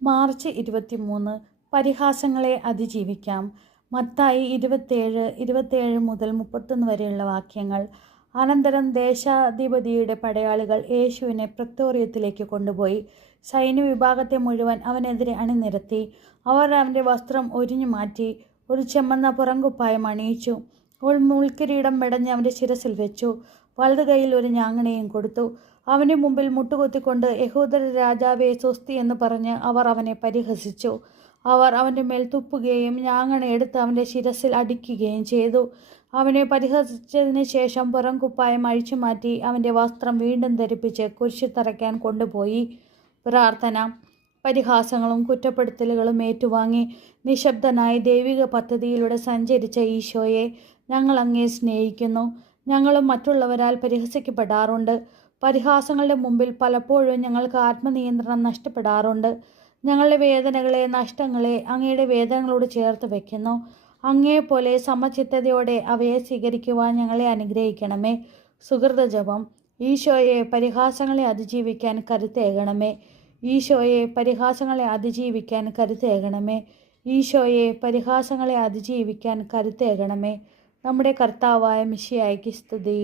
March 23 പരിഹാസങ്ങളെ അതിജീവിക്കാം. Mathai 27 മുതൽ 31 വരെയുള്ള വാക്യങ്ങൾ. അനന്തരം ദേശാധിപതിയുടെ പടയാളികൾ യേശുവിനെ പ്രത്തോറിയത്തിലേക്ക് കൊണ്ടുപോയി. സൈന്യവിഭാഗത്തെ മുഴുവൻ അവനെതിരെ അണിനിരത്തി. അവർ അവൻ്റെ വസ്ത്രം ഒരിഞ്ഞു മാറ്റി, ഒരു ചെമ്മന്ന പുറങ്കുപ്പായം അണിയിച്ചു. മുൾക്കിരീടം മെടഞ്ഞ് അവൻ്റെ ശിരസിൽ വെച്ചു. വലതു കൈയിൽ ഒരു ഞാങ്ങണയും കൊടുത്തു. അവൻ്റെ മുമ്പിൽ മുട്ടുകുത്തിക്കൊണ്ട് യഹൂദരുടെ രാജാവേ സ്വസ്തി എന്ന് പറഞ്ഞ് അവർ അവനെ പരിഹസിച്ചു. അവർ അവൻ്റെ മേൽ തുപ്പുകയും ഞാങ്ങണ എടുത്ത് അവൻ്റെ ശിരസിൽ അടിക്കുകയും ചെയ്തു. അവനെ പരിഹസിച്ചതിന് ശേഷം പുറംകുപ്പായം അഴിച്ചുമാറ്റി അവൻ്റെ വസ്ത്രം വീണ്ടും ധരിപ്പിച്ച് കുരിശിൽ തറയ്ക്കാൻ കൊണ്ടുപോയി. പ്രാർത്ഥന. പരിഹാസങ്ങളും കുറ്റപ്പെടുത്തലുകളും ഏറ്റുവാങ്ങി നിശബ്ദനായി ദൈവിക പദ്ധതിയിലൂടെ സഞ്ചരിച്ച ഈശോയെ, ഞങ്ങൾ അങ്ങേ സ്നേഹിക്കുന്നു. ഞങ്ങളും മറ്റുള്ളവരാൽ പരിഹസിക്കപ്പെടാറുണ്ട്. പരിഹാസങ്ങളുടെ മുമ്പിൽ പലപ്പോഴും ഞങ്ങൾക്ക് ആത്മനിയന്ത്രണം നഷ്ടപ്പെടാറുണ്ട്. ഞങ്ങളുടെ വേദനകളെ, നഷ്ടങ്ങളെ അങ്ങയുടെ വേദനകളോട് ചേർത്ത് വയ്ക്കുന്നു. അങ്ങയെപ്പോലെ സമചിത്തതയോടെ അവയെ സ്വീകരിക്കുവാൻ ഞങ്ങളെ അനുഗ്രഹിക്കണമേ. സുഹൃത ജപം. ഈശോയെ, പരിഹാസങ്ങളെ അതിജീവിക്കാൻ കരുത്തേകണമേ. ഈശോയെ, പരിഹാസങ്ങളെ അതിജീവിക്കാൻ കരുത്തേകണമേ. ഈശോയെ, പരിഹാസങ്ങളെ അതിജീവിക്കാൻ കരുത്തേകണമേ. നമ്മുടെ കർത്താവായ മിശിഹായ്ക്ക് സ്തുതി.